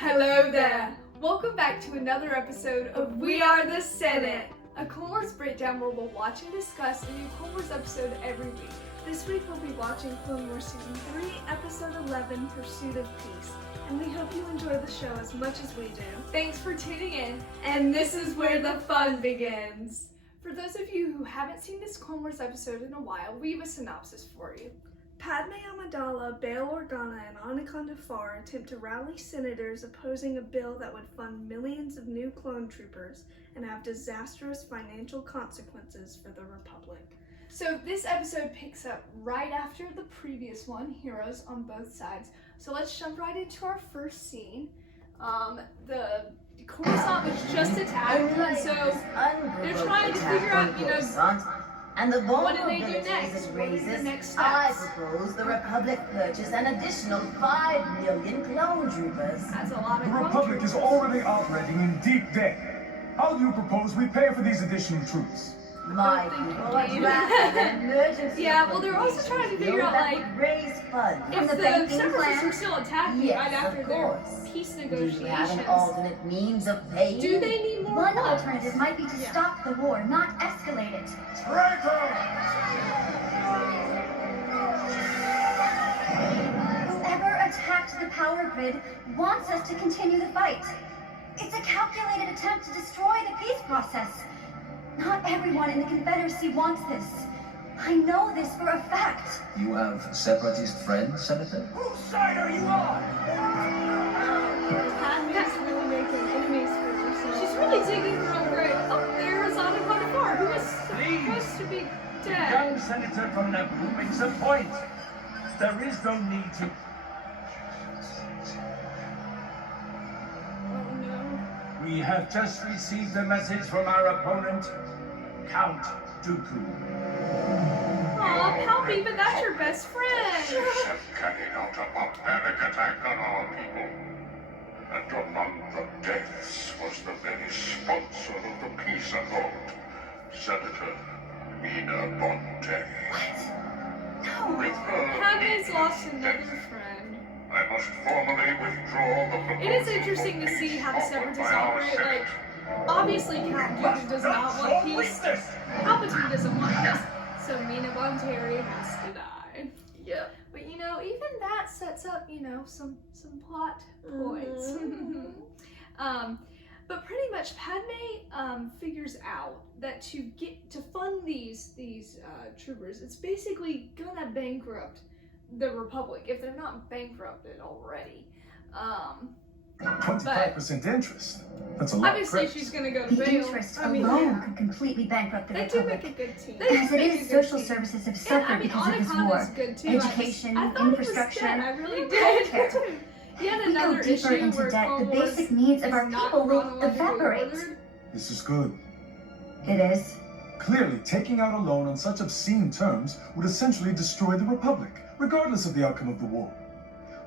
Hello there! Welcome back to another episode of We Are the Senate, a Clone Wars breakdown where we'll watch and discuss a new Clone Wars episode every week. This week we'll be watching Clone Wars Season 3, Episode 11, Pursuit of Peace. And we hope you enjoy the show as much as we do. Thanks for tuning in, and this is where the fun begins. For those of you who haven't seen this Clone Wars episode in a while, we have a synopsis for you. Padme Amidala, Bail Organa, and Anaconda Farr attempt to rally senators opposing a bill that would fund millions of new clone troopers and have disastrous financial consequences for the Republic. So this episode picks up right after the previous one, Heroes on Both Sides. So let's jump right into our first scene. The Coruscant was just attacked, and so they're trying to figure out, and the what do they do next? It What is raises, the next I steps? propose the Republic purchase an additional 5 million clone troopers. That's a lot of The clone Republic is troopers. already operating in deep debt. How do you propose we pay for these additional troops? My think people you are can. drafting an emergency. Yeah, well, they're also trying to figure out, that like, would raise funds from If the the banking Separatists plan. were still attacking Yes, right after of their course. peace Do you have an negotiations, alternate means of paying? do they need more One clones? alternative might be to Yeah. stop the war, not escalate it. Whoever attacked the power grid wants us to continue the fight. It's a calculated attempt to destroy the peace process. Not everyone in the Confederacy wants this. I know this for a fact. You have separatist friends, Senator? Whose side are you on? Padme's really making enemies for herself. She's really digging her own grave. Oh, there's Anaconda Farr, who was supposed to be dead. Young Senator from Naboo makes a point. There is no need to. Oh no. We have just received a message from our opponent, Count Dooku. Aw, Palpy, but that's your best friend. Have carried out a barbaric attack on our people. And among the deaths was the very sponsor of the peace accord, Senator Mina Bonte. With her Padme's lost another friend. I must formally withdraw the proposal. It is interesting to see how the Separatists operate. Like, obviously Count Dooku does not want peace. Palpatine doesn't want peace. So Mina Bonte has to die. Yep. But even that sets up, some plot points. But pretty much Padme figures out that to fund these troopers, it's basically gonna bankrupt the Republic if they're not bankrupted already. 25% interest. That's a lot of Obviously credits. she's gonna go to The bail. interest I mean, alone yeah. could completely bankrupt the They do Republic. make a good team. As it They make is, a good social team. services have And, suffered because of this war. Anaconda's good too. Education, I thought infrastructure, he was dead. I really did. healthcare. Too. Yet If we go another deeper issue into where debt, the Clone Wars basic needs of is our not people will chronologically evaporate. ordered. This is good. It is. Clearly, taking out a loan on such obscene terms would essentially destroy the Republic, regardless of the outcome of the war.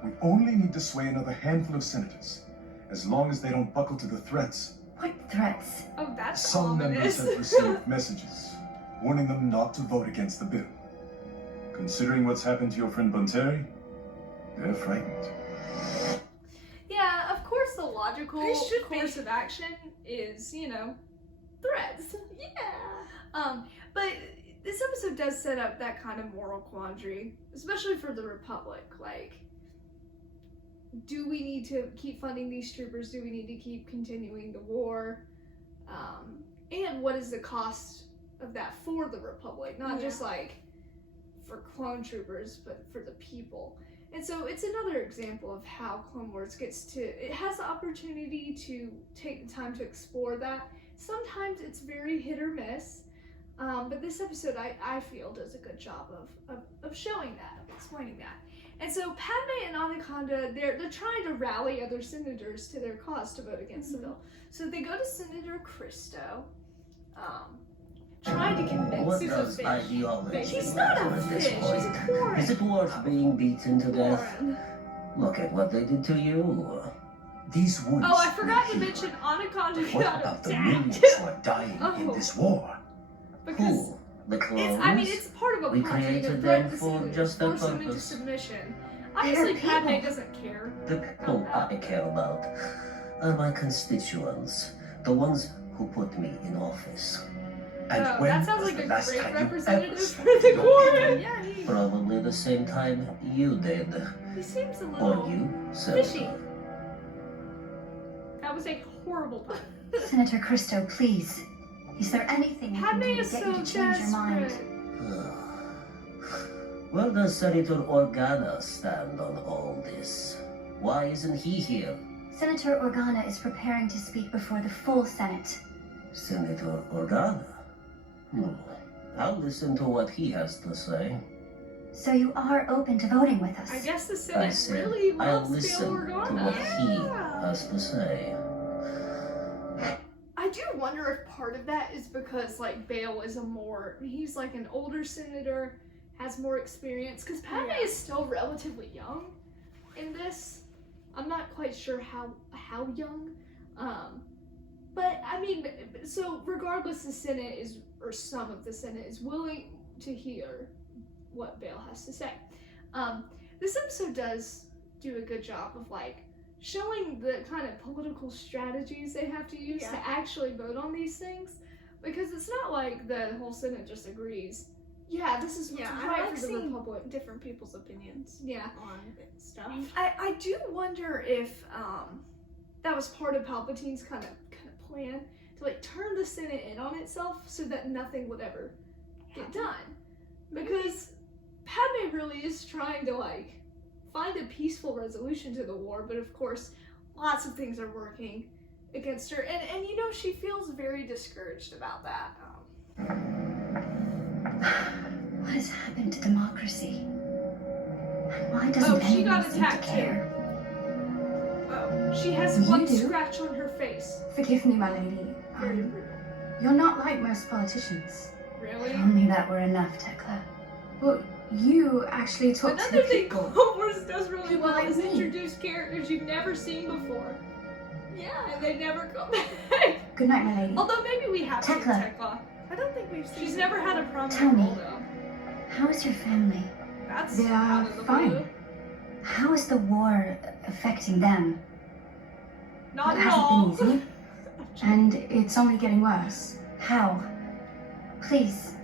We only need to sway another handful of senators. As long as they don't buckle to the threats. What threats? Oh, that's Some members ominous. have received messages warning them not to vote against the bill. Considering what's happened to your friend Bonteri, they're frightened. Yeah, of course the logical They should course of action is, threats. Yeah. But this episode does set up that kind of moral quandary, especially for the Republic. Like, do we need to keep funding these troopers? Do we need to keep continuing the war? And what is the cost of that for the Republic? Not just like for clone troopers, but for the people. And so it's another example of how Clone Wars it has the opportunity to take the time to explore that. Sometimes it's very hit or miss, but this episode I feel does a good job of showing that, of explaining that. And so Padme and Anaconda, they're trying to rally other senators to their cause to vote against the bill. So they go to Senator Christo, trying to convince What she's a does fish. ideology She's not a matter at this fish, she's point? a Quarren. Is it worth being beaten to death? Quarren. Look at what they did to you. These wounds. Oh, I forgot to will heal. mention Anaconda What got about the attacked. millions who are dying in Oh. this war? Because Who? The clones? it's part of a We plan to created threat them the for senators, just that force them into purpose. submission. Obviously, people. Padme doesn't care. The people I care about are my constituents, the ones who put me in office. And Oh, when that sounds was like the a last great time you representative ever for spoke the to your Queen. people? Yeah, Probably the same time you did. he seems a Or little you, fishy. Senator. That was a horrible pun. Senator Christo, please. Is there anything you can Padme do to is get so you to change your mind? desperate. Where does Senator Organa stand on all this? Why isn't he here? Senator Organa is preparing to speak before the full Senate. Senator Organa? I'll listen to what he has to say. So you are open to voting with us? I guess the I Senate said really I'll loves listen Bail to Organa. what he has to say. I do wonder if part of that is because like Bail is he's like an older senator, has more experience, because Padme is still relatively young in this. I'm not quite sure how young, but I mean, so regardless, the Senate is, or some of the Senate is willing to hear what Bail has to say. This episode does do a good job of like showing the kind of political strategies they have to use to actually vote on these things, because it's not like the whole Senate just agrees. Yeah, this is what's I right like for the seeing Republic. different people's opinions Yeah. on stuff. I do wonder if that was part of Palpatine's kind of plan to like turn the Senate in on itself so that nothing would ever get done, because Padme really is trying to like find a peaceful resolution to the war, but of course lots of things are working against her, and you know, she feels very discouraged about that. What has happened to democracy? And why doesn't she anyone got seem to attacked too. care? She has You one do? scratch on her face. Forgive me, my lady. Very brutal. You're not like most politicians. Really? If only that were enough, Tekla. Well, you actually talk to Another the thing people. Clone Wars does really People well like is me. introduce characters you've never seen before. Yeah, and they never come back. Good night, my lady. Although maybe we have seen Tekla. Tekla. I don't think we've seen She's it never had a before. prominent Tell me. role though. How is your family? That's They are out of the fine. blue. How is the war affecting them? Not It at hasn't all. been easy. And it's only getting worse. How? Please,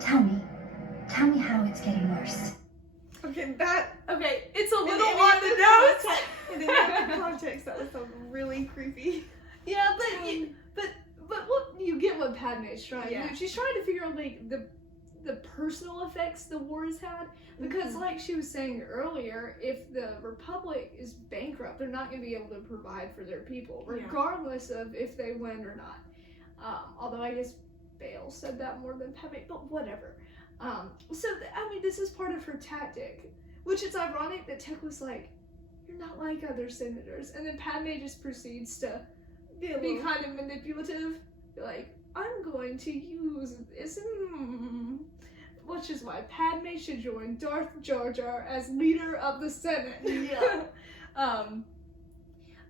tell me. Tell me how it's getting worse. Okay, that. Okay, it's a in little any on other the nose. context- In any other context, that would sound really creepy. Yeah, but what you get what Padme's trying to Yeah. do. She's trying to figure out like the personal effects the war has had, because like she was saying earlier, if the Republic is bankrupt, they're not going to be able to provide for their people, Yeah. regardless of if they win or not. Although I guess Bail said that more than Padme, but whatever. I mean, this is part of her tactic, which is ironic that Tekla's like, you're not like other senators, and then Padme just proceeds to be kind of manipulative, like, I'm going to use this, which is why Padme should join Darth Jar Jar as leader of the Senate. Yeah.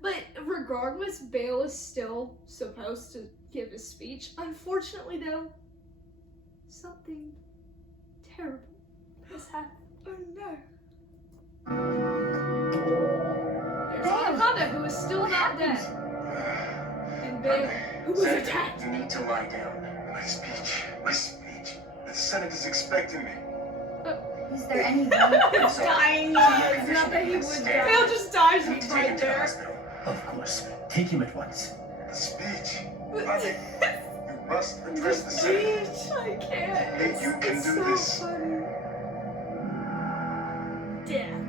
But regardless, Bail is still supposed to give his speech. Unfortunately, though, something terrible has happened. Oh no. There's Bail! Anaconda, who is still What not happened? dead. And Bail, who was attacked. You need to lie down. My speech. The Senate is expecting me. Is there any way? It's dying. It's not that he would die. Bail just dies I need to take right him to the there. hospital. Of course. Take him at once. The speech. Padme, you must address the Senate. Speech, I can't. Hey, you can It's do so this. funny. Dead.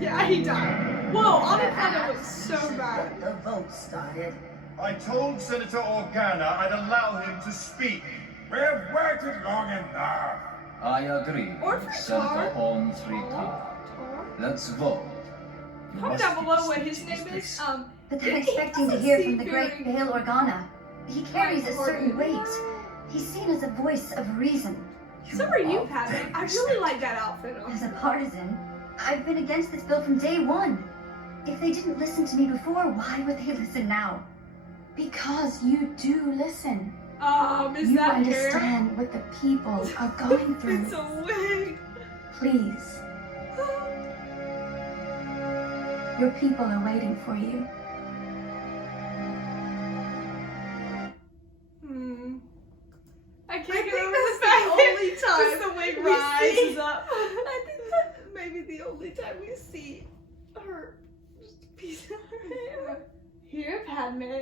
Yeah, he died. Whoa, Anaconda was so bad. The vote started. I told Senator Organa I'd allow him to speak. We've waited long enough. I agree Or with for Senator Tar. on 3 Let's vote. You Comment must down keep below the what speech his in name is. place. But they're He expecting to doesn't hear seem from the great very- Bail Organa. He carries a certain important. weight. He's seen as a voice of reason. So are you, Padme. I really like that outfit on As a her. partisan, I've been against this bill from day one. If they didn't listen to me before, why would they listen now? Because you do listen. Is You that hair? understand what the people are going through. It's a wig. Please. Your people are waiting for you. I can't I get think over that's the fact the only that time just the way we rises see- up. I think that maybe the only time we see her just a piece of her hair. Here, Padme.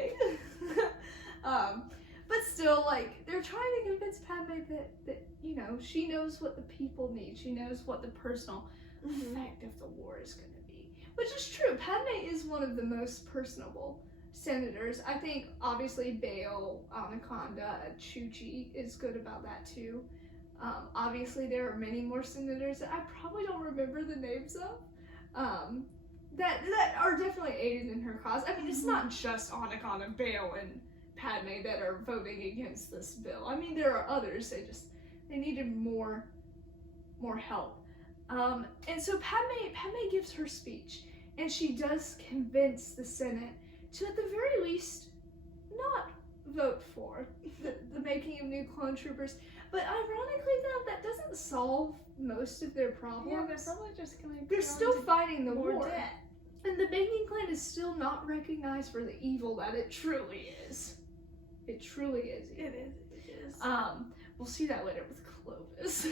But still, like, they're trying to convince Padme that, you know, she knows what the people need. She knows what the personal effect of the war is going to be. Which is true. Padme is one of the most personable senators. I think, obviously, Bail, Anaconda, Chuchi is good about that, too. Obviously, there are many more senators that I probably don't remember the names of. That are definitely aided in her cause. I mean, it's not just Anaconda, Bail, and Padme that are voting against this bill. I mean, there are others. They needed more help. And so Padme gives her speech, and she does convince the Senate to, at the very least, not vote for the making of new clone troopers. But ironically, though, that doesn't solve most of their problems. Yeah, they're probably just going to. They're still fighting the more war. debt. And the banking clan is still not recognized for the evil that it truly is. It truly is evil. It is. We'll see that later with Clovis.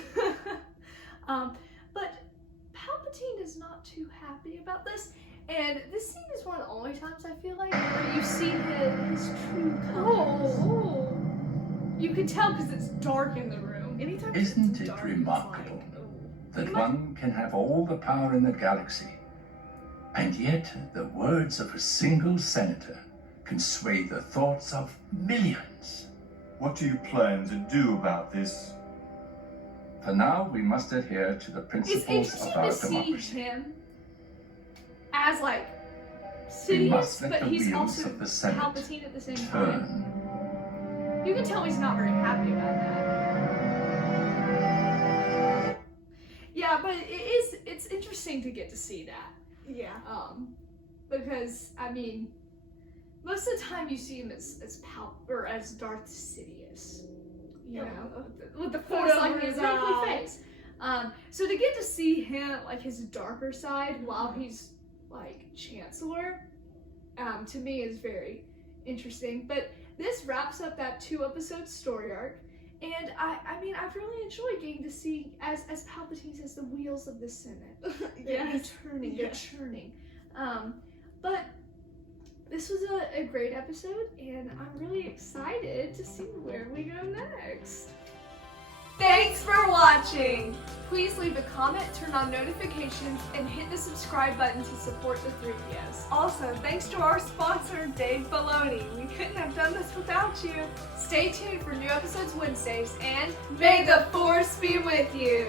But Palpatine is not too happy about this. And this scene is one of the only times I feel like where you see his true colors. Oh. You can tell because it's dark in the room. Anytime Isn't it's it dark, remarkable it's like, oh. that one can have all the power in the galaxy, and yet the words of a single senator can sway the thoughts of millions? What do you plan to do about this? For now, we must adhere to the It's principles interesting of our to see democracy. him as like We must Sidious, let but the he's wheels also of the Senate Palpatine at the same time. turn. You can tell he's not very happy about that. Yeah, but it's interesting to get to see that. Yeah. Because I mean, most of the time you see him as Darth Sidious. You know, with the force over like his his wrinkly eye. face. So to get to see him like his darker side while he's like Chancellor, to me is very interesting. But this wraps up that 2-episode story arc, and I mean I've really enjoyed getting to see as Palpatine says the wheels of the Senate. They're turning, they're churning. But this was a great episode, and I'm really excited to see where we go next. Thanks for watching! Please leave a comment, turn on notifications, and hit the subscribe button to support the Threepios. Also, thanks to our sponsor, Dave Baloney. We couldn't have done this without you. Stay tuned for new episodes Wednesdays, and may the Force be with you!